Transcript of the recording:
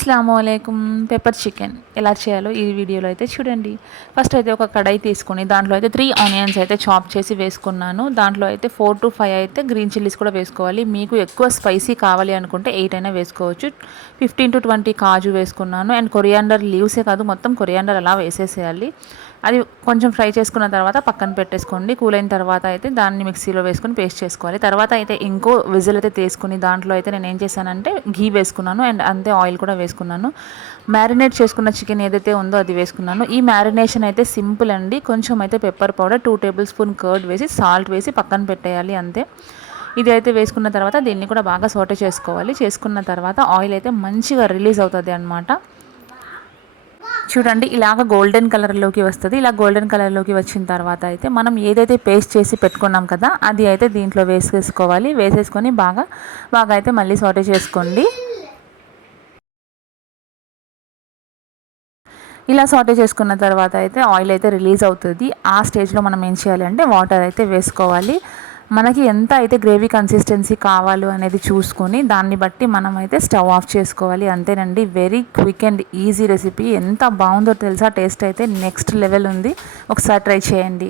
అస్సలాముఅలైకుం. Pepper chicken ఎలా చేయాలో ఈ వీడియోలో అయితే చూడండి. ఫస్ట్ అయితే ఒక కడాయి తీసుకొని దాంట్లో అయితే 3 ఆనియన్స్ అయితే చాప్ చేసి వేసుకున్నాను. దాంట్లో అయితే 4 to 5 అయితే గ్రీన్ చిల్లీస్ కూడా వేసుకోవాలి. మీకు ఎక్కువ స్పైసీ కావాలి అనుకుంటే 8 అయినా వేసుకోవచ్చు. 15 to 20 కాజు వేసుకున్నాను. అండ్ కొరియాండర్ లీవ్సే కాదు, మొత్తం కొరియాండర్ అలా వేసేసేయాలి. అది కొంచెం ఫ్రై చేసుకున్న తర్వాత పక్కన పెట్టేసుకోండి. కూల్ అయిన తర్వాత అయితే దాన్ని మిక్సీలో వేసుకొని పేస్ట్ చేసుకోవాలి. తర్వాత అయితే ఇంకో విజిల్ అయితే తీసుకుని దాంట్లో అయితే నేను ఏం చేశానంటే ఘీ వేసుకున్నాను అండ్ అంతే ఆయిల్ కూడా వేసుకున్నాను. మ్యారినేట్ చేసుకున్న చికెన్ ఏదైతే ఉందో అది వేసుకున్నాను. ఈ మ్యారినేషన్ అయితే సింపుల్ అండి. కొంచెం అయితే పెప్పర్ పౌడర్, 2 tablespoon కర్డ్ వేసి సాల్ట్ వేసి పక్కన పెట్టేయాలి అంతే. ఇది అయితే వేసుకున్న తర్వాత దీన్ని కూడా బాగా సోటే చేసుకోవాలి. చేసుకున్న తర్వాత ఆయిల్ అయితే మంచిగా రిలీజ్ అవుతుంది అన్నమాట. చూడండి ఇలాగ గోల్డెన్ కలర్లోకి వస్తుంది. ఇలా గోల్డెన్ కలర్లోకి వచ్చిన తర్వాత అయితే మనం ఏదైతే పేస్ట్ చేసి పెట్టుకున్నాం కదా అది అయితే దీంట్లో వేసేసుకోవాలి. వేసేసుకొని బాగా అయితే మళ్ళీ సాటే చేసుకోండి. ఇలా సాటే చేసుకున్న తర్వాత అయితే ఆయిల్ అయితే రిలీజ్ అవుతుంది. ఆ స్టేజ్లో మనం ఏం చేయాలి అంటే వాటర్ అయితే వేసుకోవాలి. మనకి ఎంత అయితే గ్రేవీ కన్సిస్టెన్సీ కావాలో అనేది చూసుకొని దాన్ని బట్టి మనం అయితే స్టవ్ ఆఫ్ చేసుకోవాలి. అంతేనండి, very quick and easy recipe. ఎంత బాగుందో తెలుసా, టేస్ట్ అయితే నెక్స్ట్ లెవెల్ ఉంది. ఒకసారి ట్రై చేయండి.